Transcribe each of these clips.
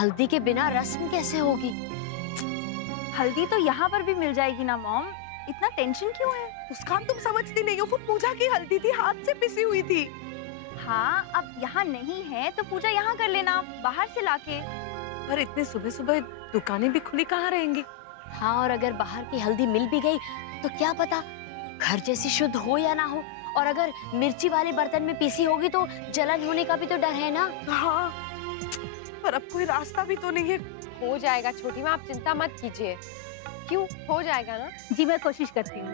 हल्दी के बिना रस्म कैसे होगी? हल्दी तो यहाँ पर भी मिल जाएगी ना मॉम, इतना टेंशन क्यों है? मुस्कान तुम समझती नहीं हो, वो पूजा की हल्दी थी, हाथ से पिसी हुई थी। हाँ, अब यहाँ नहीं है तो पूजा यहाँ कर लेना, बाहर से लाके। पर इतने सुबह सुबह दुकानें भी खुली कहाँ रहेंगी? हाँ, और अगर बाहर की हल्दी मिल भी गई तो क्या पता घर जैसी शुद्ध हो या ना हो, और अगर मिर्ची वाले बर्तन में पीसी होगी तो जलन होने का भी तो डर है ना। हाँ, पर अब कोई रास्ता भी तो नहीं है। हो जाएगा छोटी माँ, आप चिंता मत कीजिए। क्यों, हो जाएगा ना? जी मैं कोशिश करती हूँ।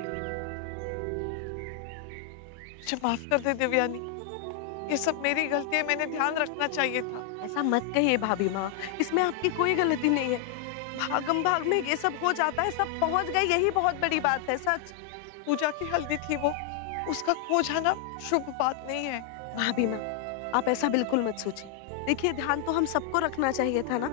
मुझे माफ कर दे देवयानी, ये सब मेरी गलती है, मैंने ध्यान रखना चाहिए था। ऐसा मत कहिए भाभी माँ, इसमें आपकी कोई गलती नहीं है। भागम भाग में ये सब हो जाता है, सब पहुँच गए, यही बहुत बड़ी बात है। सच पूजा की हल्दी थी वो, उसका खो जाना शुभ बात नहीं है। भाभी माँ, आप ऐसा बिल्कुल मत सोचिए। देखिए, ध्यान तो हम सबको रखना चाहिए था ना,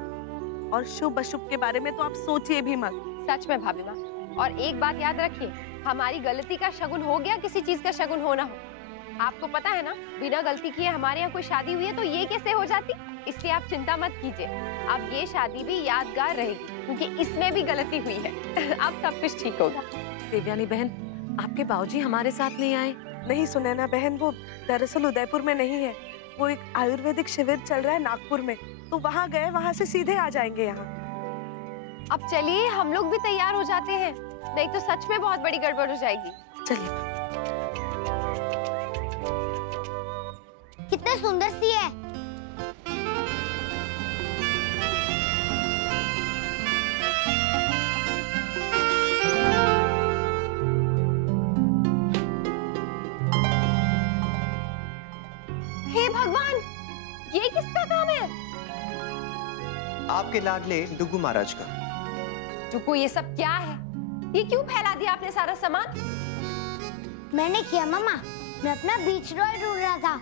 और शुभ अशुभ के बारे में तो आप सोचिए भी मत। सच में भाभी माँ, और एक बात याद रखिए, हमारी गलती का शगुन हो गया, किसी चीज का शगुन हो ना हो। आपको पता है ना, बिना गलती किए हमारे यहाँ कोई शादी हुई है तो ये कैसे हो जाती, इसलिए आप चिंता मत कीजिए। अब ये शादी भी यादगार रहेगी, क्योंकि इसमें भी गलती हुई है। अब सब कुछ ठीक होगा। देवयानी बहन, आपके बाबूजी हमारे साथ नहीं आए? नहीं सुनैना बहन, वो दरअसल उदयपुर में नहीं है, वो एक आयुर्वेदिक शिविर चल रहा है नागपुर में, तो वहाँ गए, वहाँ से सीधे आ जाएंगे यहाँ। अब चलिए हम लोग भी तैयार हो जाते हैं, नहीं तो सच में बहुत बड़ी गड़बड़ हो जाएगी। चलिए। कितने सुंदर सी है। हे भगवान, ये किसका काम है? आपके लाडले डुगू महाराज का। डुगू, ये सब क्या है? ये क्यों फैला दिया आपने सारा सामान? मैंने किया मम्मा, मैं अपना बीच रॉय ढूंढ रहा था।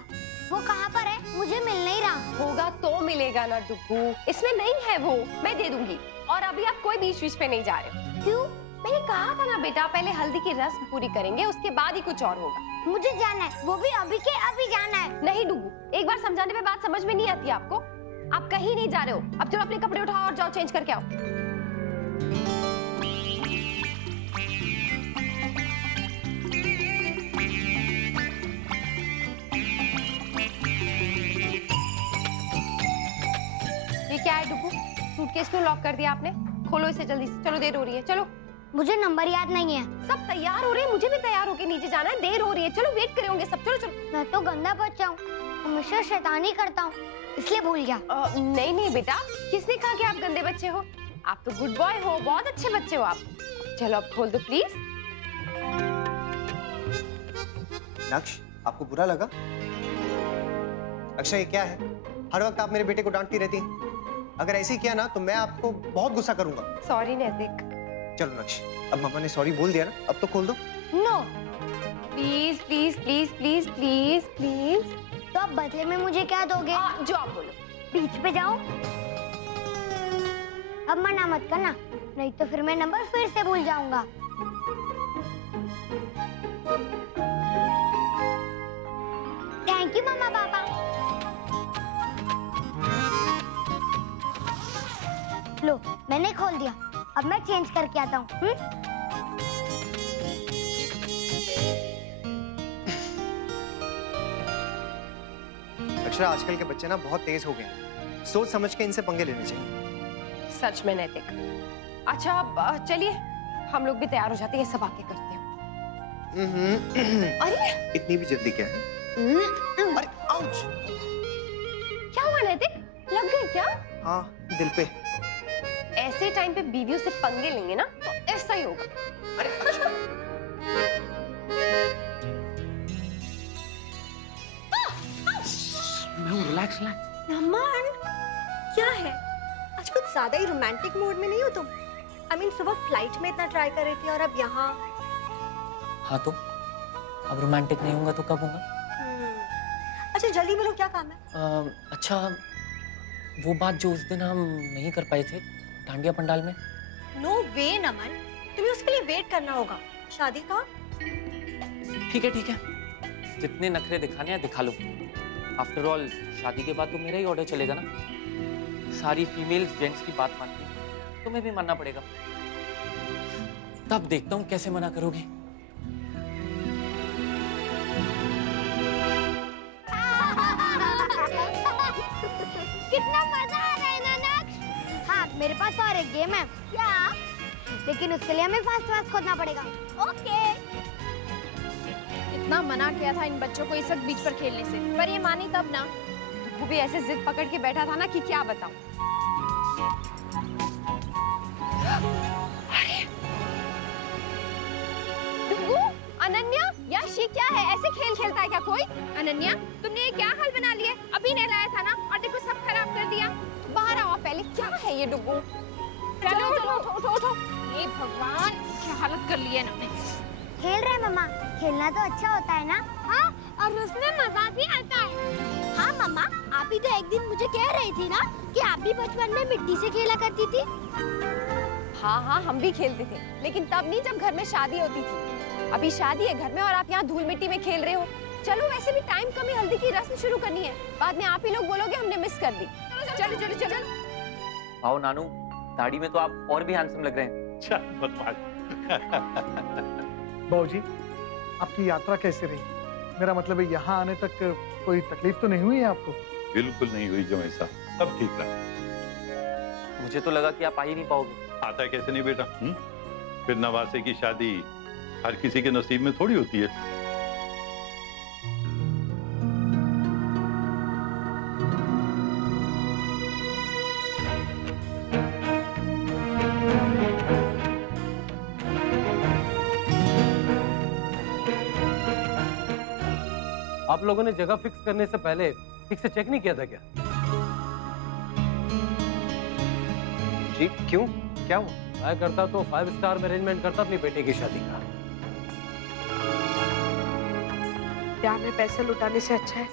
वो कहाँ पर है? मुझे मिल नहीं रहा। होगा तो मिलेगा ना डुगू, इसमें नहीं है वो, मैं दे दूंगी। और अभी आप कोई बीच बीच पे नहीं जा रहे हो। क्यों? मैंने कहा था ना बेटा, पहले हल्दी की रस्म पूरी करेंगे, उसके बाद ही कुछ और होगा। मुझे जाना है, वो भी अभी के अभी जाना है। नहीं डुगू, एक बार समझाने पे बात समझ में नहीं आती आपको। आप कहीं नहीं जा रहे हो, अब चलो अपने कपड़े उठाओ और जाओ चेंज करके आओ। ये क्या है डुगू? सूटकेस क्यों लॉक कर दिया आपने? खोलो इसे जल्दी से, चलो देर हो रही है, चलो। मुझे नंबर याद नहीं है। सब तैयार हो रहे हैं, मुझे भी तैयार होके नीचे जाना है, देर हो रही है, चलो वेट करे होंगे सब, चलो चलो। मैं तो गंदा बच्चा हूँ, हमेशा शैतानी करता हूँ, इसलिए भूल गया। नहीं नहीं बेटा, किसने कहा कि आप गंदे बच्चे हो? आप तो गुड बॉय हो, बहुत अच्छे बच्चे हो आप। चलो अब खोल दो प्लीज। नक्श, आपको बुरा लगा? अक्षय, ये क्या है? हर वक्त आप मेरे बेटे को डांटती रहती हैं। अगर ऐसे ही किया ना तो मैं आपको बहुत गुस्सा करूंगा। सॉरी नैतिक। चलो नक्श, अब मम्मा ने सॉरी बोल दिया ना, अब तो खोल दो। No, please please please please please please. तो अब बदले में मुझे क्या दोगे? जो आप बोलो। बीच पे जाऊं? अब मना मत करना, नहीं तो फिर मैं नंबर फिर से भूल जाऊंगा। थैंक यू मम्मा पापा। लो, मैंने खोल दिया, अब मैं चेंज करके आता हूँ। अक्षरा, आजकल के बच्चे ना बहुत तेज हो गए हैं, सोच समझ के इनसे पंगे लेने चाहिए। सच में नैतिक। अच्छा अब चलिए हम लोग भी तैयार हो जाते हैं, ये सब आके करते हैं। अरे इतनी भी जल्दी क्या है? अरे आउच! क्या हुआ नैतिक, लग गई क्या? हाँ, दिल पे। ऐसे टाइम पे बीवियों से पंगे लेंगे ना तो ऐसा ही होगा। अरे रिलैक्स रिलैक्स। नमन, क्या है? आज कुछ ज्यादा ही रोमांटिक मूड में नहीं हो तुम? I mean, सुबह फ्लाइट में इतना ट्राई कर रही थी और अब यहाँ। हाँ तो अब रोमांटिक नहीं होगा तो कब होगा? अच्छा जल्दी बोलो, क्या काम है? अच्छा, वो बात जो उस दिन हम नहीं कर पाए थे डांडिया पंडाल में। नो वे नमन, तुम्हें उसके लिए वेट करना होगा। शादी का? ठीक है, जितने नखरे दिखाने हैं दिखा लो। आफ्टर ऑल शादी के बाद तो मेरा ही ऑर्डर चलेगा ना। सारी फीमेल्स जेंट्स की बात मानती हैं, तुम्हें भी मानना पड़ेगा। तब देखता हूँ कैसे मना करोगे। कितना मजा आ रहा है ना नक्श? हाँ, मेरे पास और एक गेम है। क्या? लेकिन उसके लिए हमें फास्ट फास्ट खोदना पड़ेगा। ओके। इतना मना किया था इन बच्चों को इस वक्त बीच पर खेलने से, पर ये मानी तब ना। वो भी ऐसे जिद पकड़ के बैठा था ना कि क्या बताऊं। डुगू, अनन्या, यश ये क्या है? ऐसे खेल खेलता है क्या कोई? अनन्या, तुमने ये क्या हाल बना लिया? अभी नहलाया था ना और देखो सब खराब कर दिया। बाहर आओ पहले, क्या है ये डुगू? चलो चलो उठो उठो। ये भगवान, क्या हालत कर ली है इन्होंने। खेल रहे मम्मा, खेलना तो अच्छा होता है ना? हाँ, और उसमें मजा भी आता है। हाँ मम्मा, आप ही तो एक दिन मुझे कह रही थी ना कि आप भी बचपन में मिट्टी से खेला करती थी। हाँ हाँ, हम भी खेलते थे, लेकिन तब नहीं जब घर में शादी होती थी। अभी शादी है घर में और आप यहाँ धूल मिट्टी में खेल रहे हो। चलो वैसे भी टाइम कम है, हल्दी की रस्म शुरू करनी है। बाद में आप ही लोग बोलोगे हमने मिस कर दी। चलो चलो चलो। आओ नानू, दाढ़ी में तो आप और भी हैंडसम लग रहे हैं। बाबूजी, आपकी यात्रा कैसे रही? मेरा मतलब है यहाँ आने तक कोई तकलीफ तो नहीं हुई है आपको? बिल्कुल नहीं हुई जमाई साहब, सब ठीक रहा। मुझे तो लगा कि आप आ ही नहीं पाओगे। आता कैसे नहीं बेटा? फिर नवासे की शादी हर किसी के नसीब में थोड़ी होती है। आप लोगों ने जगह फिक्स करने से पहले ठीक से चेक नहीं किया था क्या? जी क्यों, क्या हुआ? मैं करता तो 5 स्टार में अरेंजमेंट करता अपनी बेटी की शादी का। प्यार में पैसे लुटाने से अच्छा है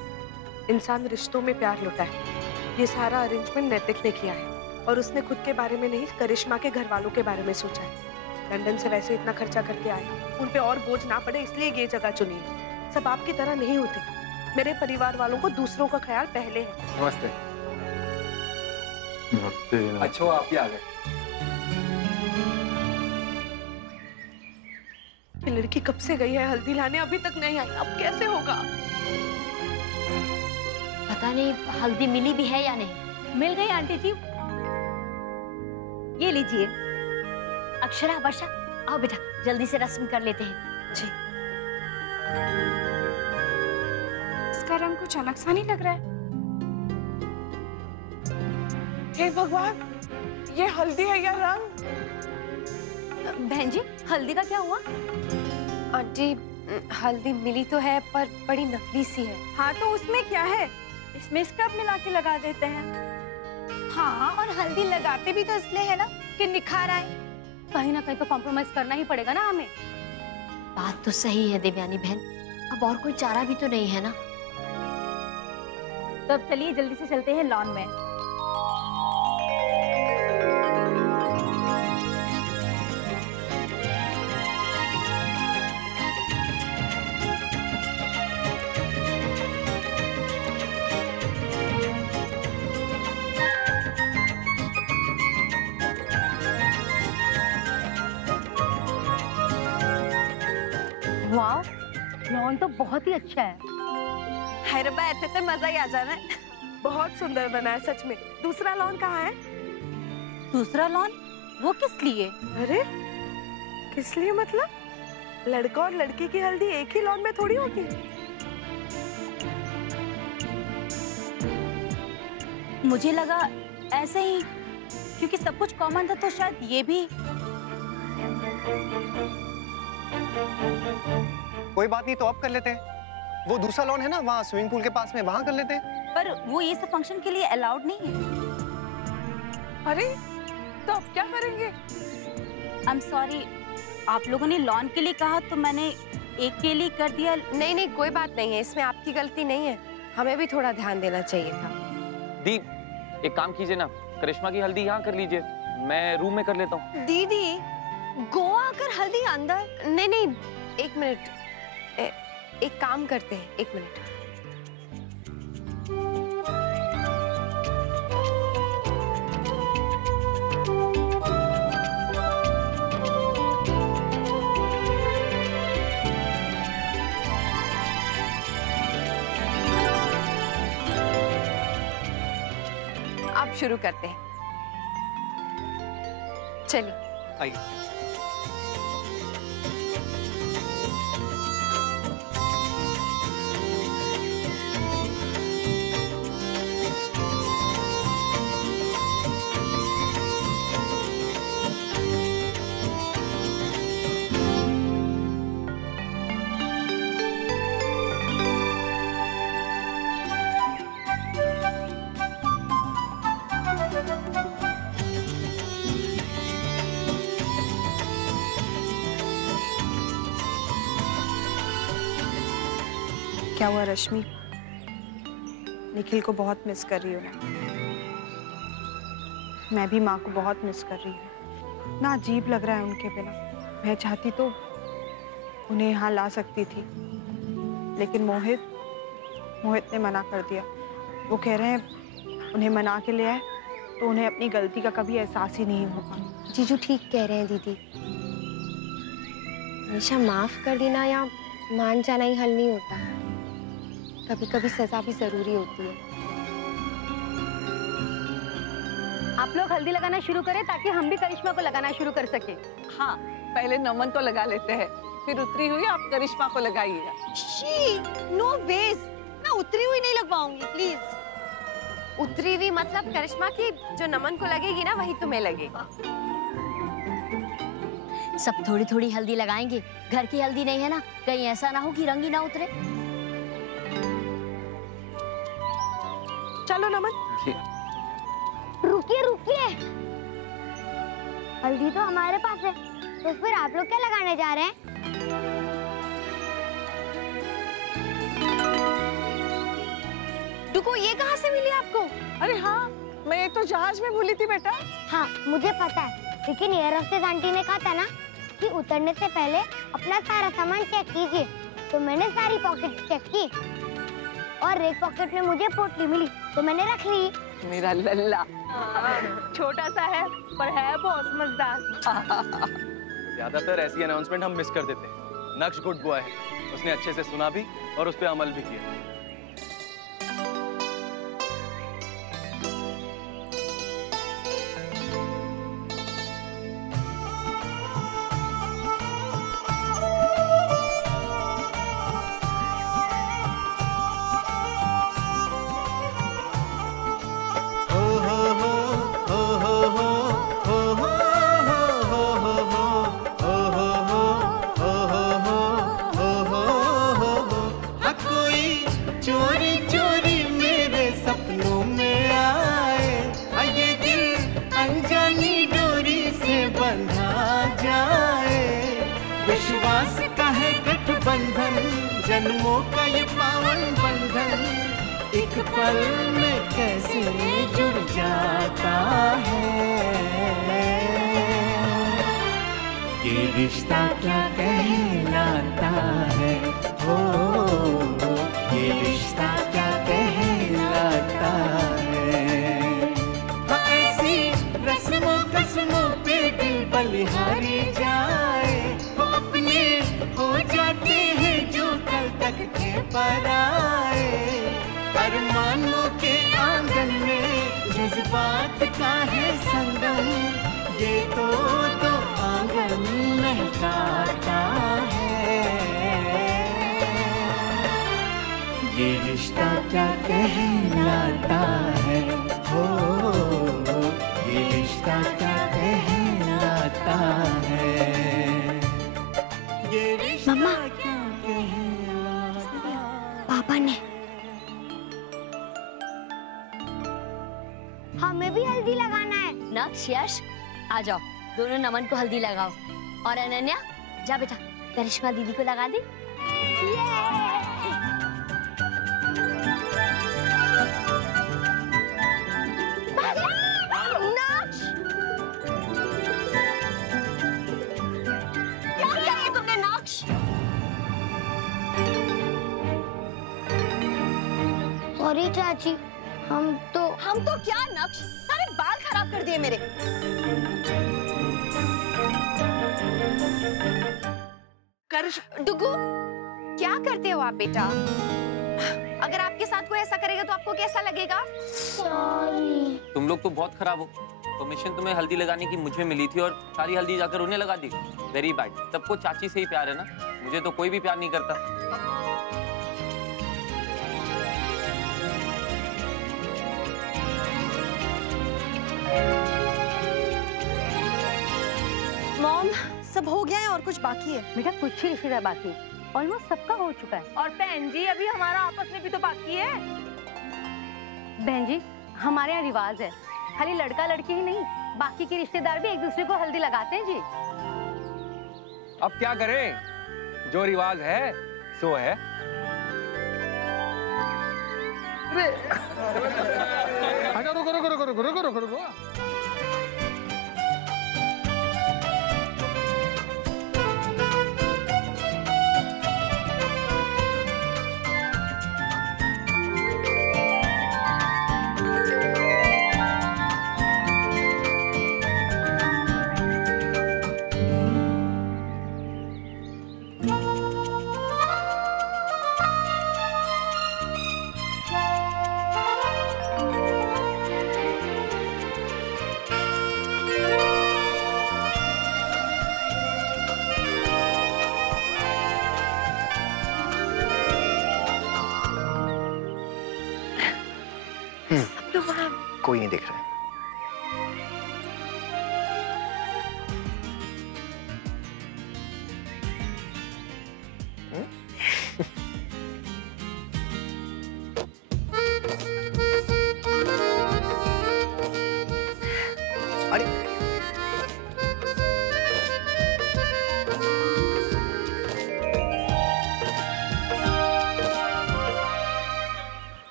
इंसान रिश्तों में प्यार लुटाए। ये सारा अरेंजमेंट नैतिक ने किया है और उसने खुद के बारे में नहीं, करिश्मा के घर वालों के बारे में सोचा है। लंदन से वैसे इतना खर्चा करके आए, उन पे और बोझ ना पड़े इसलिए ये जगह चुनी है। सब आपकी तरह नहीं होते। मेरे परिवार वालों को दूसरों का ख्याल पहले है। नमस्ते। नमस्ते। अच्छा आप ही आ गए। ये लड़की कब से गई है हल्दी लाने, अभी तक नहीं आई। अब कैसे होगा? पता नहीं हल्दी मिली भी है या नहीं। मिल गई आंटी जी, ये लीजिए। अक्षरा, वर्षा, आओ बेटा जल्दी से रस्म कर लेते हैं। जी। इसका रंग कुछ अलग सा नहीं लग रहा है। हे भगवान, ये हल्दी है या रंग? बहन जी, हल्दी का क्या हुआ? आंटी, हल्दी मिली तो है पर बड़ी नकली सी है। हाँ तो उसमें क्या है, इसमें स्क्रब मिला के लगा देते हैं। हाँ, और हल्दी लगाते भी तो इसलिए है ना कि निखार आए। कहीं ना कहीं तो कॉम्प्रोमाइज करना ही पड़ेगा ना हमें। बात तो सही है देवयानी बहन, अब और कोई चारा भी तो नहीं है ना। तो अब चलिए जल्दी से चलते हैं लॉन में। वाह, लॉन तो बहुत ही अच्छा है। हैरबा ऐसे तो मजा ही आ जाना है। बहुत सुंदर बना है सच में। दूसरा लॉन कहाँ है? दूसरा लॉन वो किस लिए? अरे किस लिए मतलब? लड़का और लड़की की हल्दी एक ही लॉन में थोड़ी होगी। मुझे लगा ऐसे ही, क्योंकि सब कुछ कॉमन था तो शायद ये भी। कोई बात नहीं, तो अब कर लेते हैं। वो दूसरा लॉन है ना वहाँ स्विमिंग पूल के पास में, वहाँ कर लेते हैं। पर वो ये सब फंक्शन के लिए अलाउड नहीं है। अरे तो अब क्या करेंगे? आई एम सॉरी, आप लोगों ने लॉन के लिए कहा तो मैंने एक के लिए कर दिया। नहीं नहीं, कोई बात नहीं है, इसमें आपकी गलती नहीं है। हमें भी थोड़ा ध्यान देना चाहिए था। दी, एक काम कीजिए ना, करिश्मा की हल्दी यहाँ कर लीजिए, मैं रूम में कर लेता हूँ। दीदी, गोवा आकर हल्दी अंदर? नहीं नहीं, एक मिनट, एक काम करते हैं, एक मिनट। शुरू करते हैं। चलिए आइए। क्या हुआ रश्मि? निखिल को बहुत मिस कर रही हो ना? मैं भी माँ को बहुत मिस कर रही हूँ ना। अजीब लग रहा है उनके बिना। मैं चाहती तो उन्हें यहाँ ला सकती थी, लेकिन मोहित ने मना कर दिया। वो कह रहे हैं उन्हें मना के ले आए तो उन्हें अपनी गलती का कभी एहसास ही नहीं होगा। जीजू ठीक कह रहे हैं दीदी। हमेशा माफ कर देना या मान जाना ही हल नहीं होता, कभी कभी सजा भी जरूरी होती है। आप लोग हल्दी लगाना शुरू करें ताकि हम भी करिश्मा को लगाना शुरू कर सके। हाँ, पहले नमन को लगा लेते हैं, फिर उतरी हुई आप करिश्मा को लगाइएगा। शी, नो वेज, मैं उतरी हुई नहीं लगवाऊंगी प्लीज। उतरी हुई मतलब करिश्मा की जो नमन को लगेगी ना वही तुम्हें लगेगी। सब थोड़ी थोड़ी हल्दी लगाएंगे, घर की हल्दी नहीं है ना, कहीं ऐसा ना हो कि रंग ही ना उतरे। चलो नमन। रुकिए रुकिए, हल्दी तो हमारे पास है, तो फिर आप लोग क्या लगाने जा रहे हैं? डुगू, ये कहाँ से मिली आपको? अरे हाँ, मैं ये तो जहाज में भूली थी बेटा। हाँ मुझे पता है, लेकिन एयर होस्टेस आंटी ने कहा था ना कि उतरने से पहले अपना सारा सामान चेक कीजिए, तो मैंने सारी पॉकेट चेक की और एक पॉकेट में मुझे पोटली मिली तो मैंने रख ली। मेरा लल्ला। छोटा सा है पर है बहुत समझदार। ज्यादातर ऐसी अनाउंसमेंट हम मिस कर देते हैं। नक्श गुड बॉय है, उसने अच्छे से सुना भी और उस पर अमल भी किया। जन्मों का ये पावन बंधन एक पल में कैसे जुड़ जाता है। ये रिश्ता क्या कहलाता है, हो ये रिश्ता क्या कहलाता है। हाँ, ऐसी रस्मों कसमों पे दिल बलिहारी जाए, वो अपने हो जाते हैं जो कल तक थे पराए। अरमानों के आंगन में जज्बात का है संगम, ये तो आंगन महकाता है। ये रिश्ता क्या कहलाता है, हो ये रिश्ता क्या कहलाता है। ये रिश्ता क्या पापा ने हमें भी हल्दी लगाना है। नक्श, यश, आ जाओ, दोनों नमन को हल्दी लगाओ। और अनन्या, जा बेटा, करिश्मा दीदी को लगा दे। क्या किया ये तुमने नक्श? सॉरी चाची, हम तो क्या नक्श, सारे बाल खराब कर दिए मेरे। डुगू, क्या करते हो आप बेटा? अगर आपके साथ कोई ऐसा करेगा तो आपको कैसा लगेगा? तुम लोग तो बहुत खराब हो। परमिशन तुम्हें हल्दी लगाने की मुझे मिली थी और सारी हल्दी जाकर उन्हें लगा दी। Very bad. सबको चाची से ही प्यार है ना, मुझे तो कोई भी प्यार नहीं करता। मॉम, सब हो गया है और कुछ बाकी है? बेटा कुछ ही रिश्तेदार बाकी है, ऑलमोस्ट सबका हो चुका है। और बहन जी अभी हमारा आपस में भी तो बाकी है। बहन जी हमारे यहाँ रिवाज है, खाली लड़का लड़की ही नहीं, बाकी के रिश्तेदार भी एक दूसरे को हल्दी लगाते हैं जी। अब क्या करें, जो रिवाज है सो है। रुको रुको रुको रुको रुको रुको रुको। कोई नहीं देख रहा है। अरे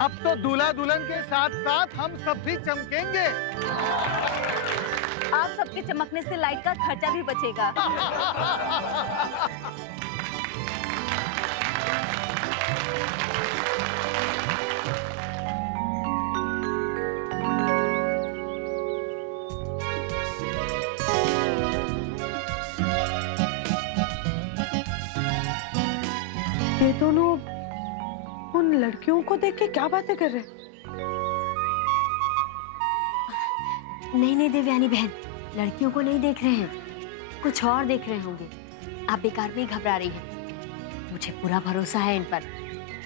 अब तो दूल्हा दुल्हन के साथ साथ हम सब भी चमकेंगे। आप सबके चमकने से लाइट का खर्चा भी बचेगा। ये दोनों उन लड़कियों को देख के क्या बातें कर रहे? नहीं नहीं देवयानी बहन, लड़कियों को नहीं देख रहे हैं, कुछ और देख रहे होंगे। आप बेकार में ही घबरा रही हैं। मुझे पूरा भरोसा है इन पर।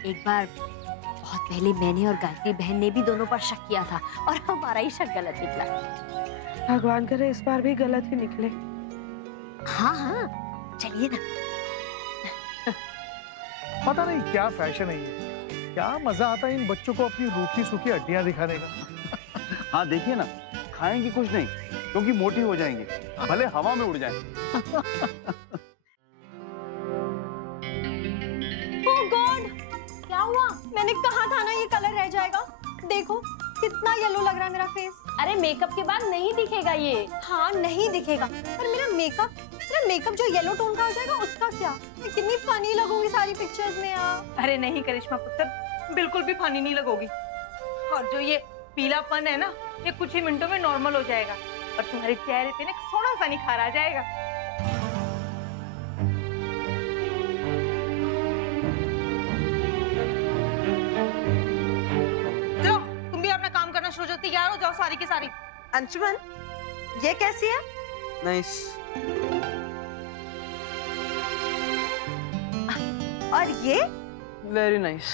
एक बार बहुत पहले मैंने और गायत्री बहन ने भी दोनों पर शक किया था और हमारा ही शक गलत निकला। भगवान करे इस बार भी गलत ही निकले। हाँ हाँ चलिए ना। पता नहीं क्या फैशन है ये, क्या मजा आता है इन बच्चों को अपनी रूखी सूखी हड्डियां दिखाने का। हाँ देखिए ना, खाएंगी कुछ नहीं क्योंकि मोटी हो जाएंगी, भले हवा में उड़ जाएं। ओह गॉड, क्या हुआ? मैंने कहा था ना ये कलर रह जाएगा। देखो कितना येलो लग रहा है मेरा फेस। अरे मेकअप के बाद नहीं दिखेगा ये। हाँ नहीं दिखेगा, पर मेरा मेकअप जो येलो टोन का हो जाएगा उसका क्या? मैं कितनी फनी लगूंगी सारी पिक्चर्स में यार। अरे नहीं करिश्मा पुत्र, बिल्कुल भी फनी नहीं लगोगी। और जो ये पीलापन है ना, ये कुछ ही मिनटों में नॉर्मल हो जाएगा और तुम्हारे चेहरे पे ना सोना सा निखार आ जाएगा। चलो तुम भी अपना काम करना शुरू, तैयार हो जाओ सारी की सारी। अंशुमन, ये कैसी है? नाइस। और ये? Very nice.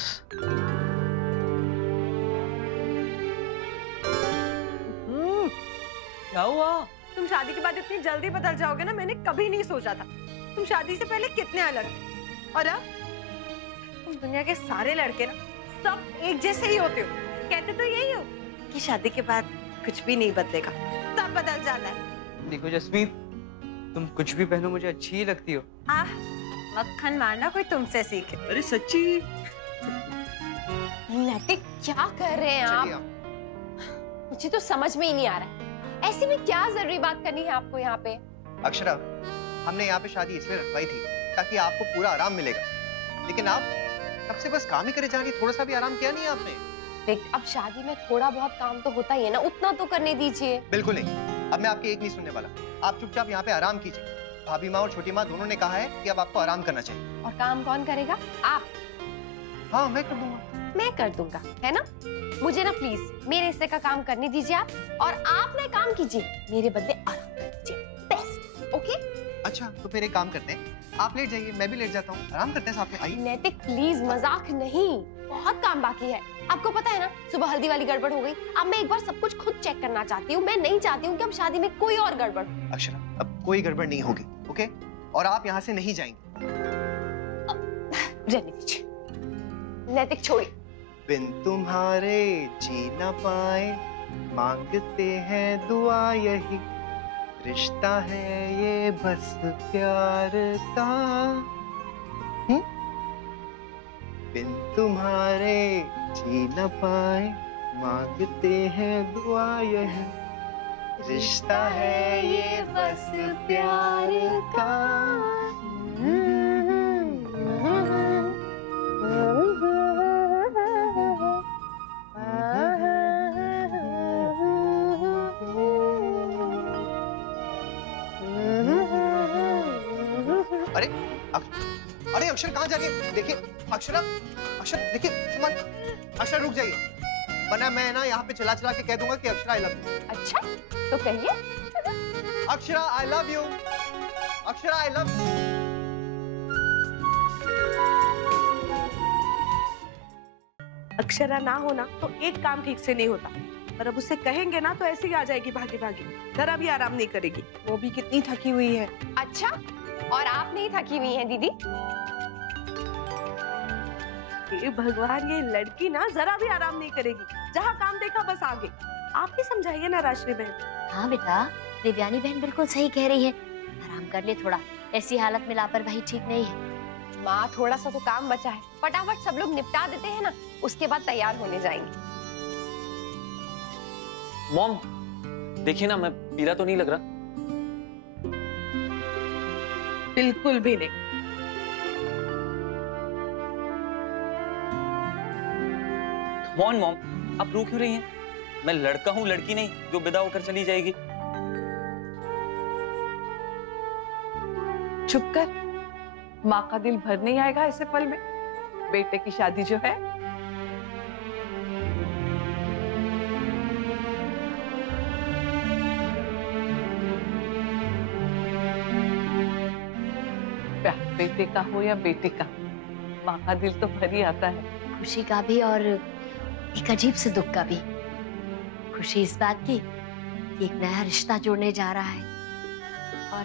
क्या हुआ? तुम शादी के बाद इतनी जल्दी बदल जाओगे ना, मैंने कभी नहीं सोचा था। तुम शादी से पहले कितने अलग थे और अब तुम दुनिया के सारे लड़के ना सब एक जैसे ही होते हो। कहते तो यही हो कि शादी के बाद कुछ भी नहीं बदलेगा, सब बदल जाता है। देखो जस्मीन, तुम कुछ भी पहनो मुझे अच्छी ही लगती हो। मक्खन मारना कोई तुमसे सीखे। अरे सच्ची। नैतिक क्या कर रहे हैं आप? मुझे तो समझ में ही नहीं आ रहा है, ऐसी में क्या जरूरी बात करनी है आपको यहाँ पे? अक्षरा, हमने यहाँ पे शादी इसलिए रखवाई थी ताकि आपको पूरा आराम मिलेगा, लेकिन आप कब से बस काम ही करे जा रही, थोड़ा सा भी आराम किया नहीं आपने। देख, अब शादी में थोड़ा बहुत काम तो होता ही है ना, उतना तो करने दीजिए। बिल्कुल नहीं, अब मैं आपकी एक नहीं सुनने वाला। आप चुपचाप यहाँ पे आराम कीजिए। भाभी माँ और छोटी माँ दोनों ने कहा है कि अब आपको आराम करना चाहिए। और काम कौन करेगा? आप। हाँ मैं कर दूंगा। मैं कर दूंगा, है ना? मुझे ना प्लीज मेरे हिस्से का काम करने दीजिए आप, और आप ना काम कीजिए, मेरे बदले आराम कीजिए, बेस्ट। ओके? अच्छा तो फिर एक काम करते हैं, आप लेट जाइए, मैं भी लेट जाता हूँ, आराम करते हैं साथ में। आइए। नैतिक प्लीज, मजाक नहीं, बहुत काम बाकी है। आपको पता है ना सुबह हल्दी वाली गड़बड़ हो गई। अब मैं एक बार सब कुछ खुद चेक करना चाहती हूँ। मैं नहीं चाहती हूँ कि अब शादी में कोई और गड़बड़। अक्षरा, अब कोई गड़बड़ नहीं होगी, ओके? और आप यहाँ से नहीं जाएंगे। रहने दीजिए। नैतिक छोड़िए। बिन तुम्हारे जी न पाए, मांगते हैं दुआ यही, रिश्ता है ये बस प्यार का। बिन तुम्हारे जी न पाए, मांगते हैं दुआ यही, रिश्ता है ये बस प्यार का। अरे अरे अक्षर कहाँ जा रही है? देखिए अक्षरा, अक्षर देखिए मत, अक्षर रुक जाइए, वरना मैं ना यहाँ पे चला चला के कह दूंगा कि अक्षरा आई लव यू। अच्छा तो कहिए। Akshara I love you, Akshara I love you. Akshara ना होना तो एक काम ठीक से नहीं होता, और अब उसे कहेंगे ना तो ऐसे ही आ जाएगी भागी भागी, जरा भी आराम नहीं करेगी। वो भी कितनी थकी हुई है। अच्छा, और आप नहीं थकी हुई हैं दीदी? ये भगवान, ये लड़की ना जरा भी आराम नहीं करेगी, जहाँ काम देखा बस आगे। आप ही समझाइए ना राश्री बहन। हाँ बेटा, देवयानी बहन बिल्कुल सही कह रही है, आराम कर ले थोड़ा, ऐसी हालत में लापरवाही ठीक नहीं है। माँ थोड़ा सा तो काम बचा है, फटाफट सब लोग निपटा देते हैं ना, उसके बाद तैयार होने जाएंगे। मॉम देखिए ना, मैं पीला तो नहीं लग रहा? बिल्कुल भी नहीं। कौन मॉम, आप रो क्यों रही हैं? मैं लड़का हूँ, लड़की नहीं जो विदा होकर चली जाएगी। चुप कर, माँ का दिल भर नहीं आएगा ऐसे पल में। बेटे की शादी जो है, बेटे का हो या बेटे का, माँ का दिल तो भर ही आता है। खुशी का भी और एक अजीब से दुख का भी। खुशी इस बात की कि एक नया रिश्ता जोड़ने जा रहा है, और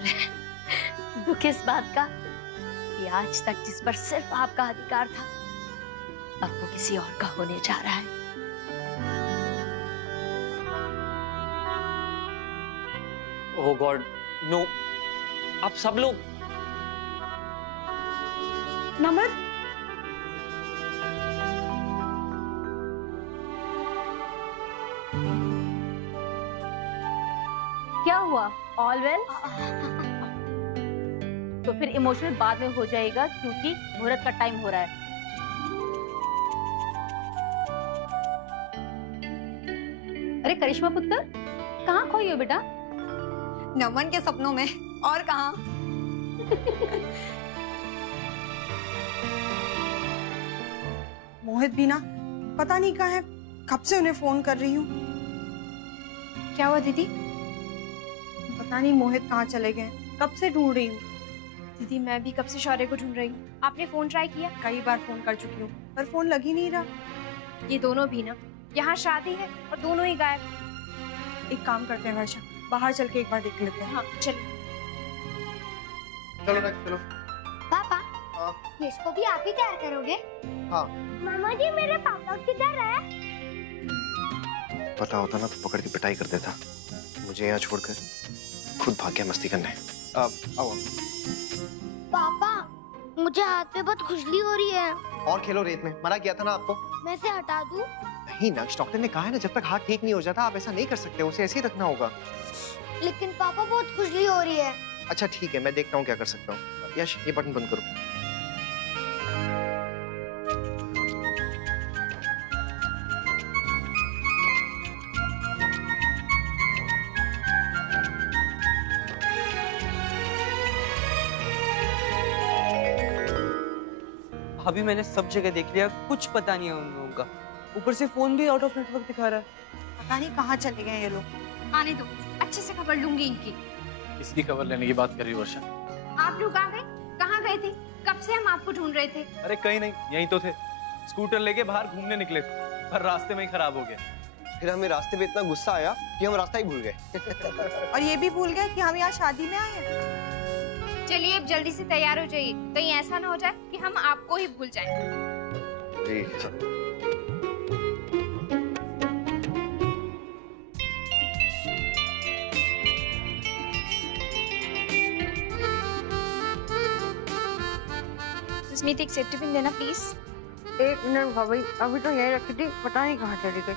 दुख इस बात का कि आज तक जिस पर सिर्फ आपका अधिकार था, अब वो किसी और का होने जा रहा है। ओह गॉड, नो! आप सब लोग नमन, क्या हुआ? All well? तो फिर इमोशनल बाद में हो जाएगा, क्योंकि मुहूर्त का टाइम हो रहा है। अरे करिश्मा पुत्र, कहाँ खोई हो बेटा? नमन के सपनों में, और कहाँ। मोहित भी ना पता नहीं कहाँ है, कब से उन्हें फोन कर रही हूँ। क्या हुआ दीदी? पता नहीं मोहित कहाँ चले गए, कब से ढूंढ रही हूँ। दीदी मैं भी कब से शौर्य को ढूंढ रही हूँ। आपने फोन ट्राई किया? कई बार फोन कर चुकी हूँ, पर फोन लग ही नहीं रहा। ये दोनों भी ना, यहाँ शादी है और दोनों ही गायब। एक काम करते हैं वर्षा, बाहर चल के एक बार देख लेते हैं। हाँ चलिए। चलो चलो। पापा, इसको भी आप ही तैयार करोगे? हाँ। मामा जी मेरे पापा किधर है? पता होता ना तो पकड़ के पिटाई कर देता। मुझे यहाँ छोड़कर खुद भाग गया मस्ती करने। आओ। पापा, मुझे हाथ पे बहुत खुजली हो रही है। और खेलो रेत में, मना किया था ना आपको। मैं इसे हटा दूं? नहीं नक्श, डॉक्टर ने कहा है ना, जब तक हाथ ठीक नहीं हो जाता आप ऐसा नहीं कर सकते, उसे ऐसे ही रखना होगा। लेकिन पापा बहुत खुजली हो रही है। अच्छा ठीक है, मैं देखता हूँ क्या कर सकता हूँ। यश ये बटन बंद करो। भाभी मैंने सब जगह देख लिया, कुछ पता नहीं है उन लोगों का। ऊपर से फोन भी आउट ऑफ नेटवर्क दिखा रहा है। पता नहीं कहाँ चले गए ये लोग। आने दो, अच्छे से खबर लूंगी इनकी। इसकी खबर लेने की बात कर रही वर्षा। आप लोग आ गए? कहाँ गए थे? कब से हम आपको ढूंढ रहे थे। अरे कहीं नहीं, यहीं तो थे। स्कूटर लेके बाहर घूमने निकले थे, पर रास्ते में ही खराब हो गया। फिर हमें रास्ते में इतना गुस्सा आया कि हम रास्ता ही भूल गए। और ये भी भूल गए कि हम यहाँ शादी में आए हैं। चलिए अब जल्दी से तैयार हो जाइए, कहीं ऐसा ना हो जाए कि हम आपको ही भूल जाएं। जी। जसमीत एक सेफ्टी पिन देना प्लीज। एक मिनट भाभी, अभी तो यही रखी थी, पता नहीं कहाँ चली गई।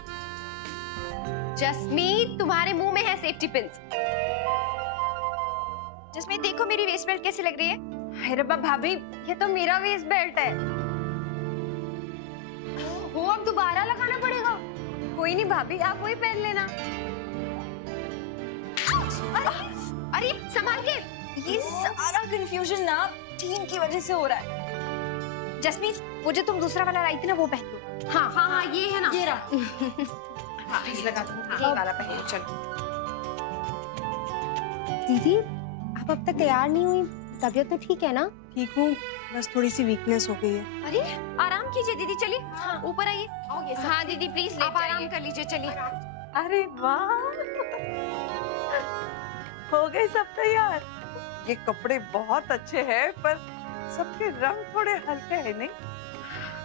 जसमीत तुम्हारे मुंह में है सेफ्टी पिन्स। जसमीत देखो मेरी वेस्ट बेल्ट कैसी लग रही है। हाय रब्बा भाभी, ये तो मेरा वेस्ट बेल्ट है। वो अब दोबारा लगाना पड़ेगा। कोई नहीं भाभी, आप वही पहन लेना। अरे संभाल के। ये सारा कंफ्यूजन ना टीम की वजह से हो रहा है। जसमीत वो जो तुम दूसरा वाला लाई थी ना वो पहन लो। हाँ हाँ हाँ ये है ना। ये रहा। हाँ ये लगा दो। ये वाला पहन लो। चलो दीदी, आप अब तक तैयार नहीं हुई, तबीयत तो ठीक है ना? ठीक हूँ, बस थोड़ी सी वीकनेस हो गई है। अरे आराम कीजिए दीदी, चलिए हाँ, ऊपर आइए। हाँ दीदी प्लीज आप आराम कर लीजिए, चलिए। अरे वाह, हो गए सब तैयार। ये कपड़े बहुत अच्छे हैं, पर सबके रंग थोड़े हल्के हैं नहीं?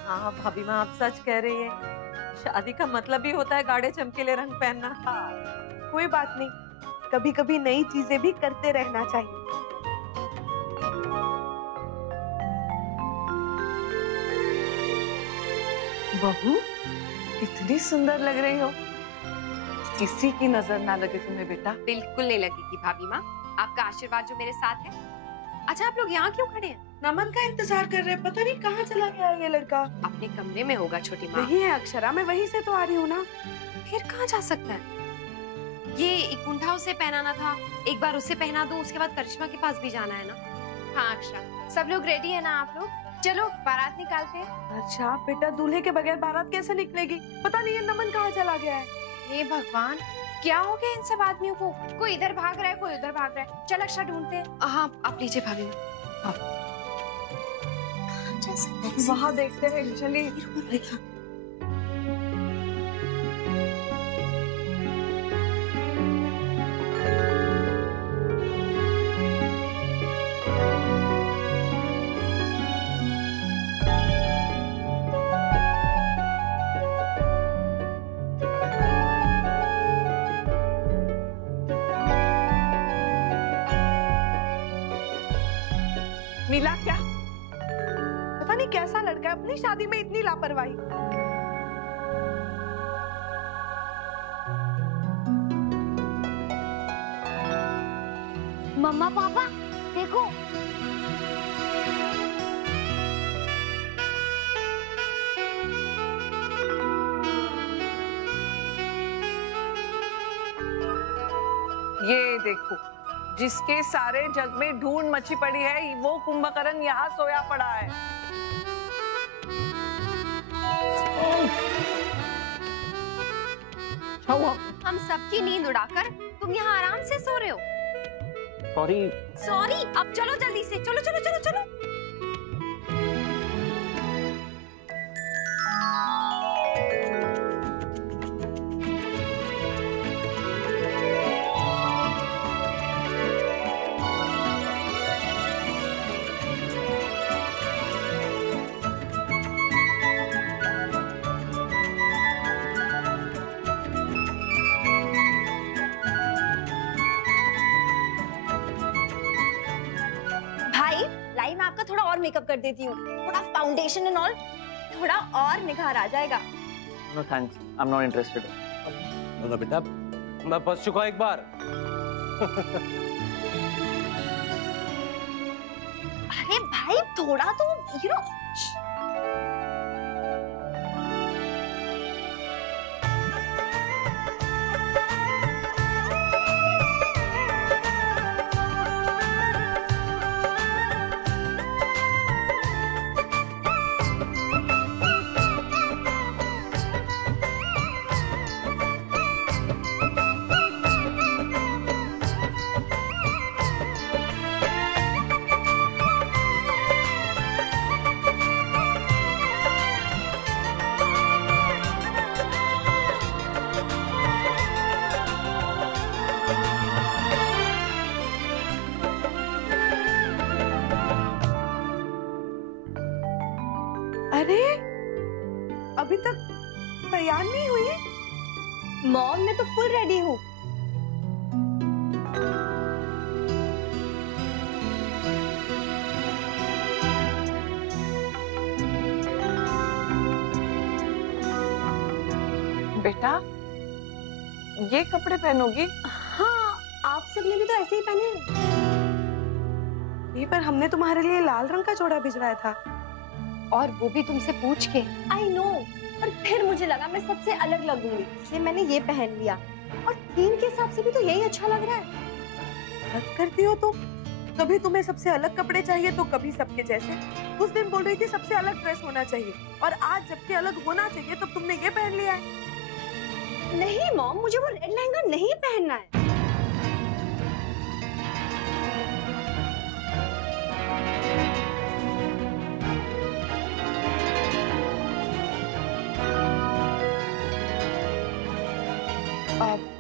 हाँ भाभी माँ, आप सच कह रही हैं। शादी का मतलब ही होता है गाढ़े चमकीले रंग पहनना। हाँ, कोई बात नहीं, कभी कभी नई चीजें भी करते रहना चाहिए। बहू, कितनी सुंदर लग रही हो। किसी की नजर ना लगे तुम्हें बेटा। बिल्कुल नहीं लगेगी भाभी माँ, आपका आशीर्वाद जो मेरे साथ है। अच्छा आप लोग यहाँ क्यों खड़े हैं? नमन का इंतजार कर रहे हैं, पता नहीं कहाँ चला गया ये लड़का। अपने कमरे में होगा छोटी माँ। नहीं है अक्षरा, मैं वहीं से तो आ रही हूँ ना। फिर कहाँ जा सकता है? ये एक कुंठा उसे पहनाना था, एक बार उसे पहना दो, उसके बाद करिश्मा के पास भी जाना है ना। हाँ अक्षरा, सब लोग रेडी है ना आप लोग? चलो बारात निकालते हैं। अच्छा बेटा, दूल्हे के बगैर बारात कैसे निकलेगी? पता नहीं ये नमन कहाँ चला गया है। हे भगवान, क्या हो गया इन सब आदमियों को? कोई इधर भाग रहा है, कोई उधर भाग रहा है। चल अक्षरा ढूंढते हैं। हाँ आप लीजिए भाभी। वहाँ देखते हैं, चलिए। मिला क्या? पता नहीं कैसा लड़का है, अपनी शादी में इतनी लापरवाही। मम्मा पापा देखो, ये देखो, जिसके सारे जग में ढूंढ मची पड़ी है, वो कुंभकर्ण यहाँ सोया पड़ा है। हम सबकी नींद उड़ाकर तुम यहाँ आराम से सो रहे हो। सॉरी, अब चलो जल्दी से, चलो चलो चलो चलो। लाई मैं आपका थोड़ा और मेकअप कर देती हूँ, थोड़ा फाउंडेशन एंड ऑल, थोड़ा और निखार आ जाएगा। No thanks, I am not interested. बोला बेटा, मैं फंस चुका एक बार। अरे भाई थोड़ा तो यू नो। अरे अभी तक तैयार नहीं हुई? मॉम मैं तो फुल रेडी हूँ। बेटा ये कपड़े पहनोगी? हाँ, आप सबने भी तो ऐसे ही पहने हैं। ये पर हमने तुम्हारे लिए लाल रंग का जोड़ा भिजवाया था, और वो भी तुमसे पूछ के। आई नो, पर फिर मुझे लगा मैं सबसे अलग लगूंगी, इसलिए मैंने ये पहन लिया। और थीम के हिसाब से भी तो यही अच्छा लग रहा है। हद करती हो तुम, कभी तुम्हें सबसे अलग कपड़े चाहिए तो कभी सबके जैसे। उस दिन बोल रही थी सबसे अलग ड्रेस होना चाहिए, और आज जबकि अलग होना चाहिए तब तुमने ये पहन लिया है। नहीं मॉम, मुझे वो रेड लहंगा नहीं पहनना है।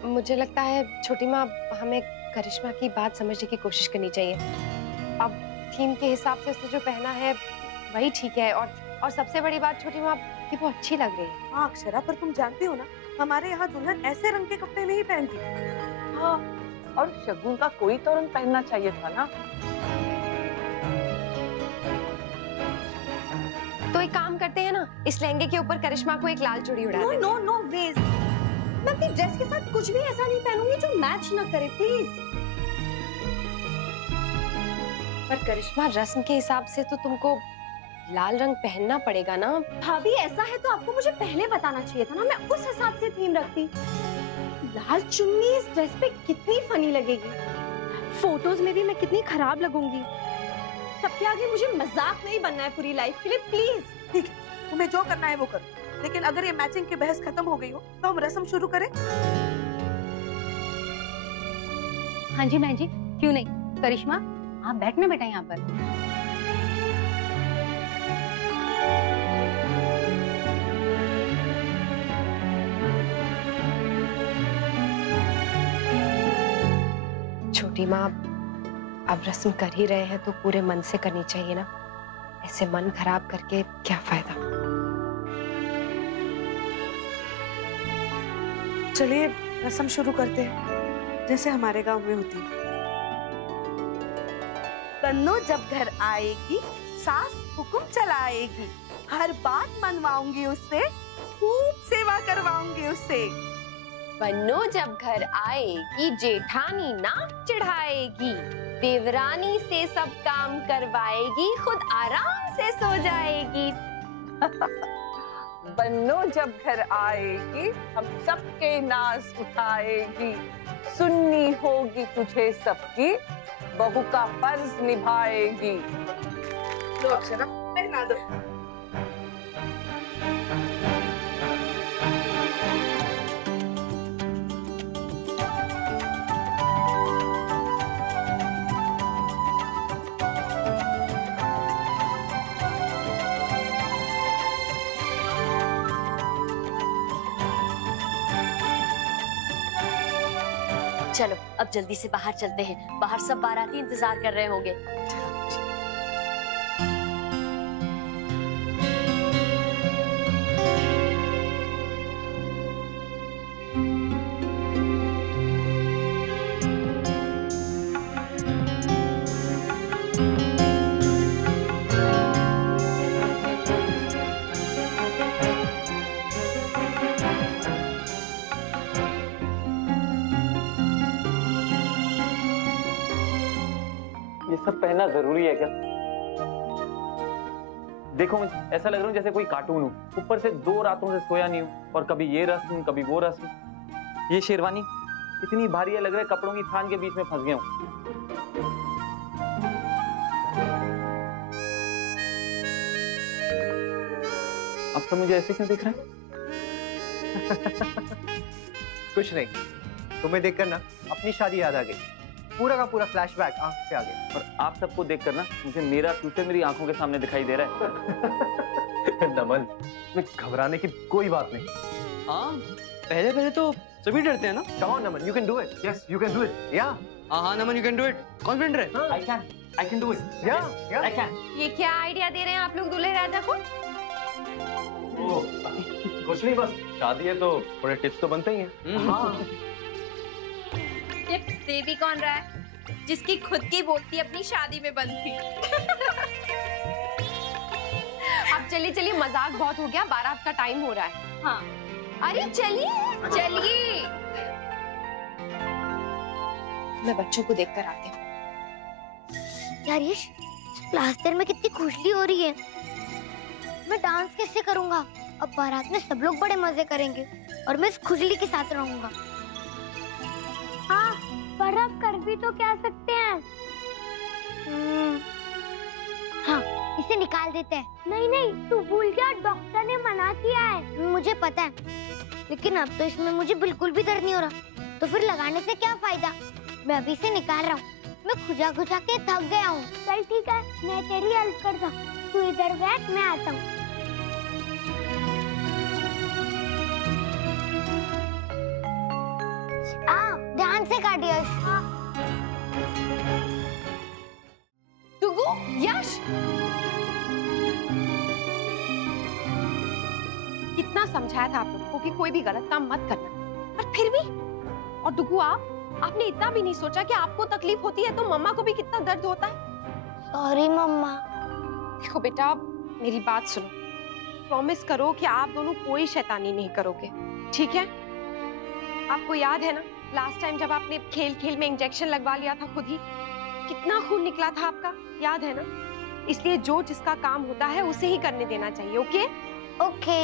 मुझे लगता है छोटी माँ हमें करिश्मा की बात समझने की कोशिश करनी चाहिए। अब थीम के हिसाब से उसने जो पहना है वही ठीक है, और सबसे बड़ी बात छोटी माँ कि वो अच्छी लग रही है। हाँ अक्षरा, पर तुम जानती हो ना हमारे यहाँ दुल्हन ऐसे रंग के कपड़े नहीं पहनती। हाँ, और शगुन का कोई तो रंग पहनना चाहिए था ना। तो एक काम करते हैं ना, इस लहंगे के ऊपर करिश्मा को एक लाल चूड़ी उड़ा देते हैं। नो नो वेज, मैं अपनी ड्रेस के साथ कुछ भी ऐसा नहीं पहनूंगी जो मैच ना करे, प्लीज। पर करिश्मा रस्म के हिसाब से तो तुमको लाल रंग पहनना पड़ेगा ना। भाभी ऐसा है तो आपको मुझे पहले बताना चाहिए था ना, मैं उस हिसाब से थीम रखती। लाल चुन्नी इस ड्रेस पे कितनी फनी लगेगी, फोटोज में भी मैं कितनी खराब लगूंगी। सबके आगे मुझे मजाक नहीं बनना है पूरी लाइफ के लिए, प्लीज। ठीक है, तुम्हें जो करना है वो करो, लेकिन अगर ये मैचिंग की बहस खत्म हो गई हो तो हम रस्म शुरू करें। हाँ जी बहन जी, क्यों नहीं। करिश्मा आप बैठना बेटा यहाँ पर। छोटी माँ अब रस्म कर ही रहे हैं तो पूरे मन से करनी चाहिए ना, ऐसे मन खराब करके क्या फायदा। चलिए रस्म शुरू करते हैं जैसे हमारे गांव में होती है। बन्नो जब घर आएगी सास हुक्म चलाएगी, हर बात मनवाऊंगी उससे, खूब सेवा करवाऊंगी उससे। बन्नो जब घर आएगी जेठानी नाक चढ़ाएगी, देवरानी से सब काम करवाएगी, खुद आराम से सो जाएगी। बन्नो जब घर आएगी हम सबके नाज उठाएगी, सुन्नी होगी तुझे सबकी, बहू का फर्ज निभाएगी। लो अक्षरा पहना दो। चलो अब जल्दी से बाहर चलते हैं, बाहर सब बाराती इंतजार कर रहे होंगे। ये सब पहनना जरूरी है क्या? देखो मुझे ऐसा लग रहा हूँ जैसे कोई कार्टून हूँ, ऊपर से 2 रातों से सोया नहीं हूँ, और कभी ये रस्म कभी वो रस्म। ये शेरवानी इतनी भारी है, लग रहा है कपड़ों की थान के बीच में फंस गया हूँ। अब तो मुझे ऐसे क्यों दिख रहा है? कुछ नहीं, तुम्हें देखकर ना अपनी शादी याद आ गई, पूरा का पूरा फ्लैशबैक आंख पे आ गया। और आप सबको देखकर ना मुझे मेरा फ्यूचर मेरी आंखों के सामने दिखाई दे रहा है। नमन, में घबराने की कोई बात नहीं। हाँ, पहले पहले तो सभी डरते हैं ना। Come on, Naman, you can do it. Yes, you can do it. Yeah. हाँ नमन, you can do it. Confident रहे। I can do it. Yeah, yeah. I can. ये क्या आइडिया दे रहे हैं आप लोग दूल्हे राजा को? कुछ नहीं, बस शादी है तो थोड़े टिप्स तो बनते ही हैं। टिप्स दे भी कौन रहा है, जिसकी खुद की बोलती अपनी शादी में बंद थी। अब चलिए चलिए, मजाक बहुत हो गया, बारात का टाइम हो रहा है। हाँ, अरे चलिए चलिए, मैं बच्चों को देखकर आती हूँ। यार यश, प्लास्टर में कितनी खुजली हो रही है, मैं डांस कैसे करूंगा? अब बारात में सब लोग बड़े मजे करेंगे और मैं इस खुजली के साथ रहूंगा। हाँ, पर अब कर भी तो क्या सकते हैं। हाँ, इसे निकाल देते हैं। नहीं नहीं, तू भूल गया, डॉक्टर ने मना किया है। मुझे पता है, लेकिन अब तो इसमें मुझे बिल्कुल भी दर्द नहीं हो रहा, तो फिर लगाने से क्या फायदा? मैं अभी से निकाल रहा हूँ, मैं खुजा खुजा के थक गया हूँ। चल ठीक है, मैं तेरी हेल्प करता हूँ, तू इधर बैठ, मैं आता हूँ। ध्यान से काटिए। डुगू, यश, कितना समझाया था आप लोगों को कि कोई भी गलत काम मत करना, पर फिर भी। और डुगू, आपने इतना भी नहीं सोचा कि आपको तकलीफ होती है तो मम्मा को भी कितना दर्द होता है। सॉरी मम्मा। देखो बेटा, मेरी बात सुनो, प्रॉमिस करो कि आप दोनों कोई शैतानी नहीं करोगे, ठीक है? आपको याद है ना, लास्ट टाइम जब आपने खेल खेल में इंजेक्शन लगवा लिया था खुद ही, कितना खून निकला था आपका, याद है ना? इसलिए जो जिसका काम होता है उसे ही करने देना चाहिए, ओके? ओके।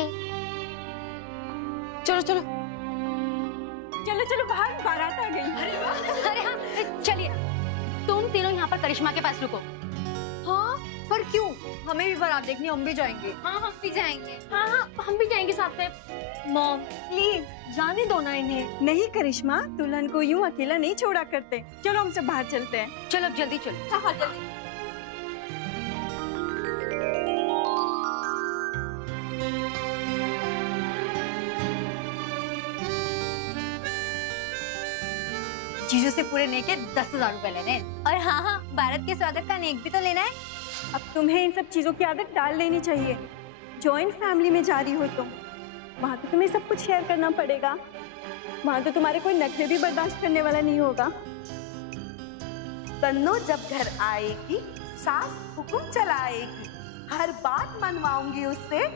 चलो चलो चलो चलो, बारात आ गई। अरे हाँ, चलिए तुम तीनों यहाँ पर करिश्मा के पास रुको। हाँ, पर क्यों? हमें भी बारात देखनी, हम भी जाएंगे। हाँ, हम भी जाएंगे। हाँ, हम भी जाएंगे साथ में। मॉम प्लीज जाने दो ना इन्हें। नहीं करिश्मा, दुल्हन को यूं अकेला नहीं छोड़ा करते। चलो हम सब बाहर चलते हैं। चलो अब जल्दी चलो। हाँ, जल्दी। जीजू से पूरे नेक के 10,000 रुपए लेने। और हाँ, बारात के स्वागत का नेक भी तो लेना है। अब तुम्हें इन सब चीजों की आदत डाल लेनी चाहिए। जॉइंट फैमिली में जा रही हो तुम, वहाँ तो तुम्हें सब कुछ शेयर करना पड़ेगा। वहाँ तो तुम्हारे कोई नखरे भी बर्दाश्त करने वाला नहीं होगा। तन्नो जब घर आएगी, सास हुक्म चलाएगी, हर बात मनवाऊंगी उससे,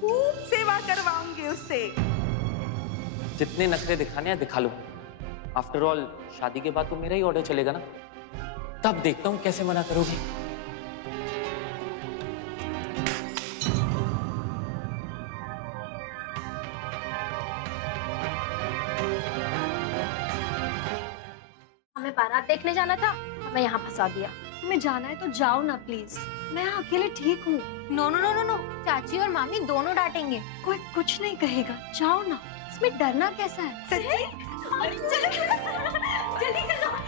खूब सेवा करवाऊंगी उससे। जितने नखरे दिखाने हैं दिखा लो, आफ्टर ऑल शादी के बाद तो मेरा ही ऑर्डर चलेगा ना, तब देखता हूँ कैसे मना करोगी। हमें बारात देखने जाना था, हमें यहाँ फंसा दिया। तुम्हें जाना है तो जाओ ना प्लीज, मैं यहाँ अकेले ठीक हूँ। No no no no no, चाची और मामी दोनों डांटेंगे। कोई कुछ नहीं कहेगा, जाओ ना। इसमें डरना कैसा है? सच्ची? जल्दी चलो।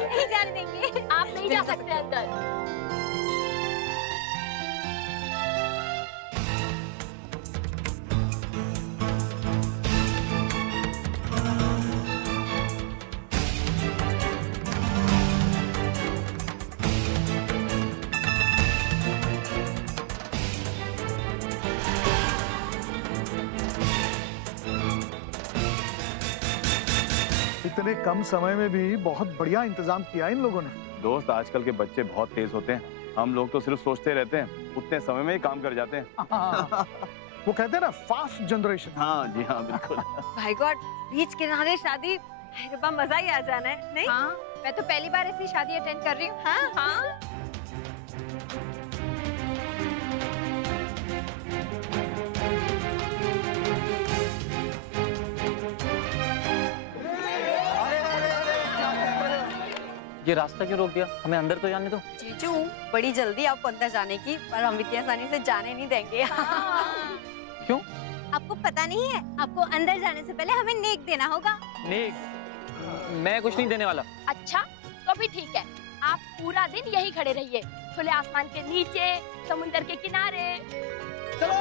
नहीं जाने देंगे, आप नहीं जा सकते अंदर। इतने कम समय में भी बहुत बढ़िया इंतजाम किया इन लोगों ने। दोस्त, आजकल के बच्चे बहुत तेज होते हैं, हम लोग तो सिर्फ सोचते रहते हैं, उतने समय में ही काम कर जाते हैं। वो कहते हैं ना, फास्ट जनरेशन। हाँ जी हाँ, बिल्कुल। भाई गॉड, बीच किनारे शादी, रब्बा मजा ही आ जाना है नहीं? हाँ, मैं तो पहली बार ऐसी शादी अटेंड कर रही हूँ। हाँ हाँ। ये रास्ता क्यों रोक दिया? हमें अंदर तो जाने दो। जीजू बड़ी जल्दी आपको अंदर जाने की, पर हम इतनी आसानी से जाने नहीं देंगे। क्यों? आपको पता नहीं है, आपको अंदर जाने से पहले हमें नेक देना होगा। नेक? मैं कुछ नहीं देने वाला। अच्छा तो भी ठीक है, आप पूरा दिन यही खड़े रहिए, खुले आसमान के नीचे, समुंदर के किनारे। चलो